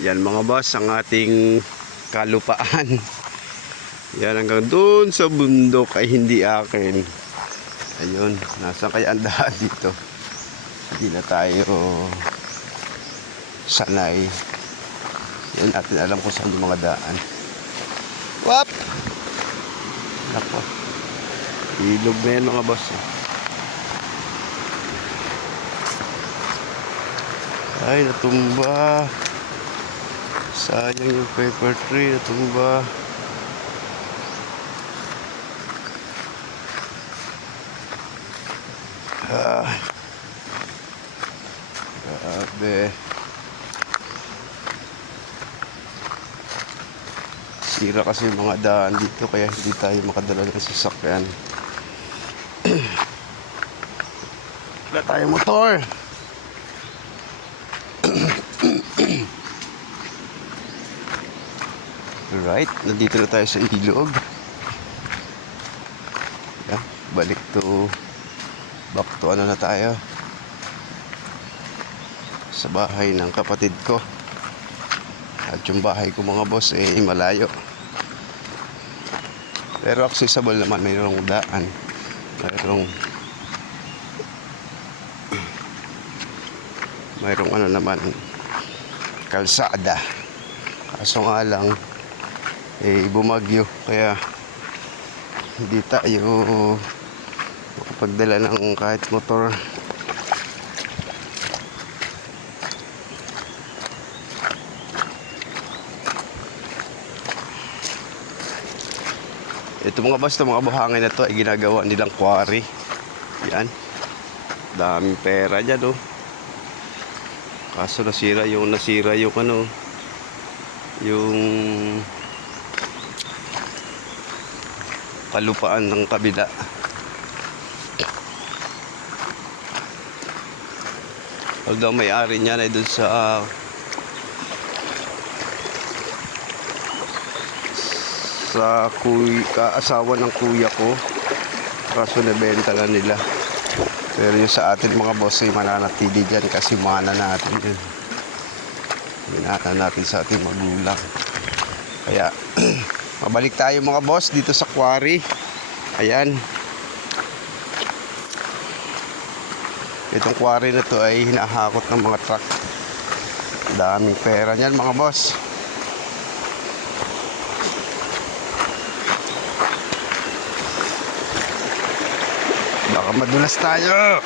Yan mga boss, ang ating kalupaan. Yan hanggang doon sa bundok ay hindi akin. Ayun, nasa kaya ang daan dito. Hindi na tayo sanay. Yan natin alam kung saan yung mga daan. Wap! Nako. Ilog na yan mga boss. Ay, natumba. Sayang yung paper tree, natumba. Grabe. Sira kasi yung mga daan dito kaya hindi tayo makadala ng sasakyan. Wala tayong motor. Alright, nandito na tayo sa ilog. Yan, balik to back to ano na tayo, sa bahay ng kapatid ko. At yung bahay ko mga boss malayo. Pero accessible naman, mayroong daan. Mayroong ano naman, kalsada. Kaso nga lang bumagyo kaya hindi tayo makapagdala ng kahit motor. Ito mga basta mga buhangin na to ay ginagawa nilang quarry. Yan, daming pera dyan kaso nasira yung ano, yung kalupaan ng kabila. Although may-ari niya na doon sa asawa ng kuya ko, kaso nabenta na nila. Pero yung sa atin mga boss ay mananatili dyan kasi mana natin yun. Minana natin sa ating magulang. Kaya mabalik tayo mga boss dito sa quarry. Ayan, itong quarry na to ay hinahakot ng mga truck. Daming pera niyan mga boss. Baka madulas tayo.